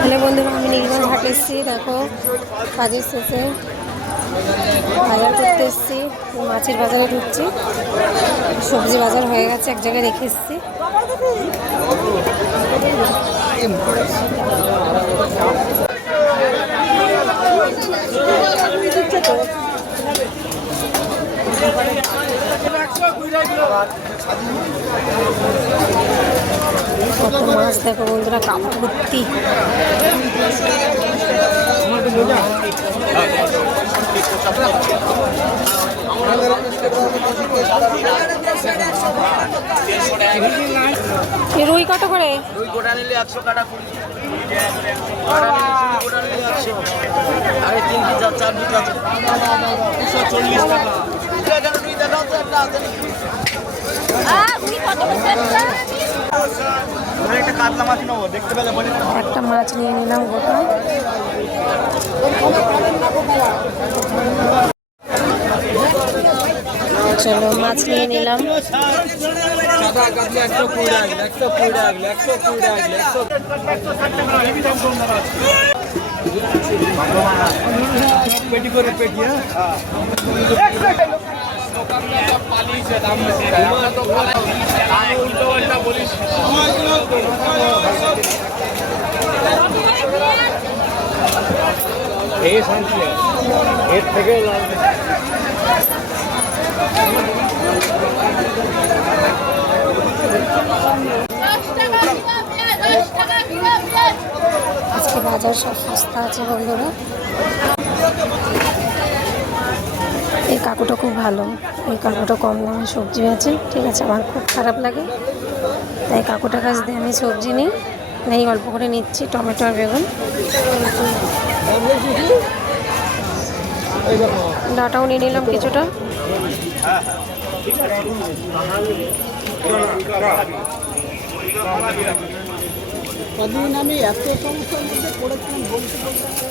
Hello বন্ধুরা, আমি নীলগঞ্জ হাট এসেছি। দেখো, কাজের শেষে বাজার করতে এসেছি। মাছের বাজারে ঢুকছি। সবজি বাজার হয়ে গেছে, এক জায়গায় রেখে এসেছি। কত মাছ দেখো বন্ধুরা, কাপড় ভর্তি। রুই কত করে? রুই গোটা নিলে 100 টাকা, 3 পিস 4 পিস আছে 240 টাকা। রুই দেখাও তো একটা আছে। একটা কাতলা মাছ নেবো, দেখতে পেলে বলি। একটা মাছ নিয়ে নিলাম গোটা। চলো, মাছ নিয়ে নিলাম। এর থেকে আজকে বাজার সব সস্তা আছে বন্ধুরা। এই কাকুটা খুব ভালো, এই কাকুটা কম দামে সবজি আছে। ঠিক আছে, আমার খুব খারাপ লাগে, তাই কাকুটার কাছ দিয়ে আমি সবজি নিই। নেই, অল্প করে নিচ্ছি টমেটো আর বেগুন। ডাটাও নিয়ে নিলাম কিছুটা। কদিন আমি এত সমস্যার মধ্যে পড়েছিলাম বলতে বলতে।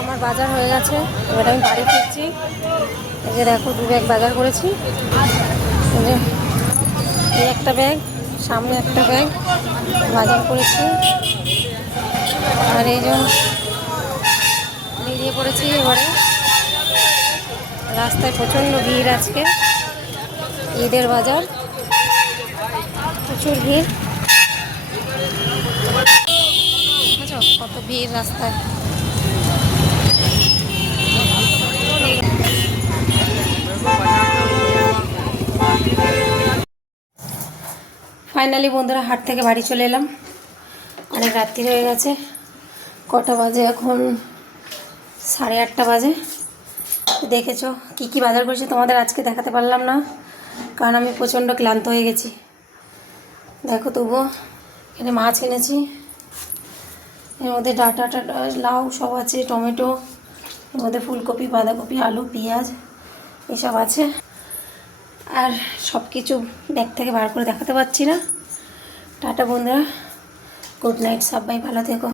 আমার বাজার হয়ে গেছে, এবার আমি বাড়ি ফিরছি। এই যে দেখো, 2 ব্যাগ বাজার করেছি। এই যে এই একটা ব্যাগ, সামনে একটা ব্যাগ বাজার করেছি। আর এই যে বেরিয়ে পড়েছি এবারে। রাস্তায় প্রচণ্ড ভিড় আজকে, ঈদের বাজার, প্রচুর ভিড়। কত ভিড় রাস্তায়। ফাইনালি বন্ধুরা, হাট থেকে বাড়ি চলে এলাম। অনেক রাত্রি হয়ে গেছে। কটা বাজে এখন? 8:30 বাজে। দেখেছো কি কি বাজার করেছি, তোমাদের আজকে দেখাতে পারলাম না, কারণ আমি প্রচণ্ড ক্লান্ত হয়ে গেছি। দেখো, তবুও এখানে মাছ এনেছি। এর মধ্যে ডাঁটা টাটা লাউ সব আছে, টমেটো, এর মধ্যে ফুলকপি, বাঁধাকপি, আলু, পেঁয়াজ এসব আছে। আর সব কিছু ব্যাগ থেকে বার করে দেখাতে পারছি না। টাটা বন্ধুরা, গুড নাইট, সবাই ভালো থেকো।